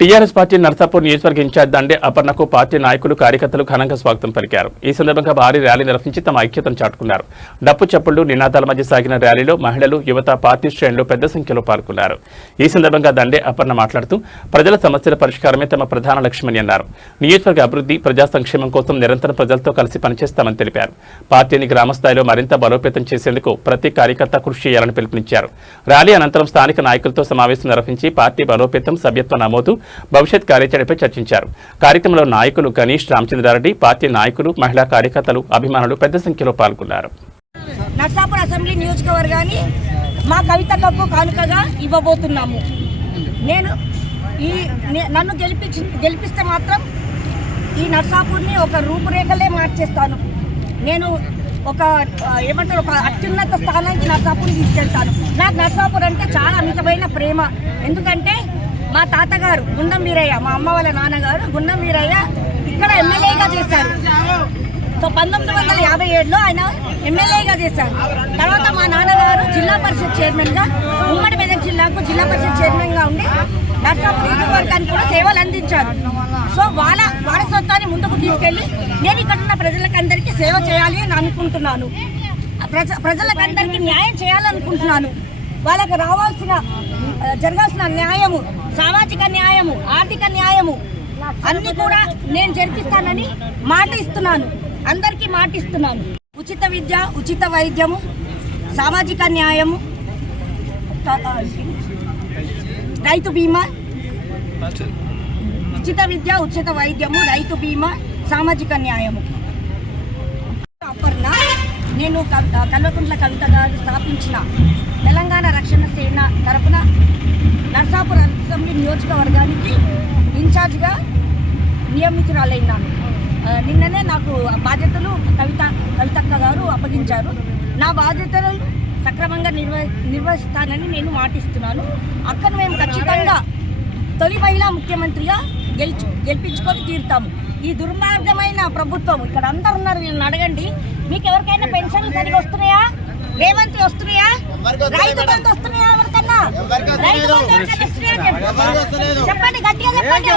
TRS party Narsapur నియోజకవర్గ incharge Dande అపర్ణకు party నాయకులు కార్యకర్తలు ఘనంగా స్వాగతం పలికారు. ఈ సందర్భంగా భారీ ర్యాలీ నిర్వహించి తమ ఐక్యతను చాటుకున్నారు. డప్పు చప్పుళ్లు నినాదాల మధ్య సాగిన ర్యాలీలో మహిళలు, యువత, పార్టీ శ్రేణులు పెద్ద సంఖ్యలో పాల్గొన్నారు. ఈ సందర్భంగా దండే అపర్ణ మాట్లాడుతూ ప్రజల సమస్యల పరిష్కారమే తమ ప్రధాన లక్ష్యమని అన్నారు. నియోజకవర్గ అభివృద్ధి, ప్రజా సంక్షేమం కోసం నిరంతరం ప్రజలతో కలిసి పనిచేస్తామని తెలిపారు. పార్టీని గ్రామస్థాయిలో మరింత బలోపేతం చేసేందుకు ప్రతి కార్యకర్త కృషి చేయాలని పిలుపునిచ్చారు. ర్యాలీ అనంతరం స్థానిక నాయకులతో సమావేశం నిర్వహించి పార్టీ బలోపేతం, సభ్యత్వ నమోదు, భవిష్యత్ కార్యాచరణపై చర్చించారు. కార్యక్రమంలో నాయకులు గణేష్, రామచంద్రారెడ్డి, పార్టీ నాయకులు, మహిళా కార్యకర్తలు, అభిమానులు పెద్ద సంఖ్యలో పాల్గొన్నారు. నర్సాపూర్ అసెంబ్లీ నియోజకవర్గాన్ని మా కవితకు కానుకగా ఇవ్వబోతున్నాము. నన్ను గెలిపిస్తే మాత్రం ఈ నర్సాపూర్ని ఒక రూపురేఖలే మార్చేస్తాను. నేను ఒక అత్యున్నత స్థానానికి నర్సాపూర్ని తీసుకెళ్తాను. నాకు నర్సాపూర్ అంటే చాలా అమితమైన ప్రేమ. ఎందుకంటే మా తాతగారు గుండం వీరయ్య, మా అమ్మ వాళ్ళ నాన్నగారు గుండం వీరయ్య ఇక్కడ ఎమ్మెల్యేగా చేశారు. 1957లో ఆయన ఎమ్మెల్యేగా చేశారు. తర్వాత మా నాన్నగారు జిల్లా పరిషత్ చైర్మన్గా, ఉమ్మడి మెదక్ జిల్లాకు జిల్లా పరిషత్ చైర్మన్గా ఉండి నర్సాపూర్ నియోజకవర్గానికి కూడా సేవలు అందించారు. సో వాళ్ళ వారసత్వాన్ని ముందుకు తీసుకెళ్ళి నేను ఇక్కడ ఉన్న ప్రజలకందరికీ సేవ చేయాలి అని అనుకుంటున్నాను. ప్రజలకందరికీ న్యాయం చేయాలనుకుంటున్నాను. వాళ్ళకి జరగాల్సిన న్యాయము, సామాజిక న్యాయము, ఆర్థిక న్యాయము అన్ని కూడా నేను జరిపిస్తానని మాట ఇస్తున్నాను. అందరికీ మాట ఇస్తున్నాను. ఉచిత విద్య, ఉచిత వైద్యము, సామాజిక న్యాయము, రైతు బీమా, ఉచిత విద్య, ఉచిత వైద్యము, రైతు బీమా, సామాజిక న్యాయము. అపర్ణ, నేను కల్వకుంట్ల కవిత గారు స్థాపించిన తెలంగాణ రక్షణ సేన తరపున నర్సాపూర్ అసెంబ్లీ నియోజకవర్గానికి ఇన్ఛార్జ్గా నియమితురాలైనాను. నిన్ననే నాకు బాధ్యతలు కవితక్క గారు అప్పగించారు. నా బాధ్యతలు సక్రమంగా నిర్వహిస్తానని నేను మాటిస్తున్నాను. అక్కడ మేము ఖచ్చితంగా తొలి మహిళా ముఖ్యమంత్రిగా గెలిపించుకొని తీరుతాము. ఈ దుర్మార్గమైన ప్రభుత్వం, ఇక్కడ అందరు ఉన్నారు, వీళ్ళని అడగండి. మీకు ఎవరికైనా పెన్షన్లు సరిగా వస్తున్నాయా? రేవంత్ వస్తున్నాయా? రైతు బంధు వస్తున్నాయా? ఎవరికన్నా రైతు బంధు వస్తున్నాయా? చెప్పండి, గట్టిగా చెప్పండి.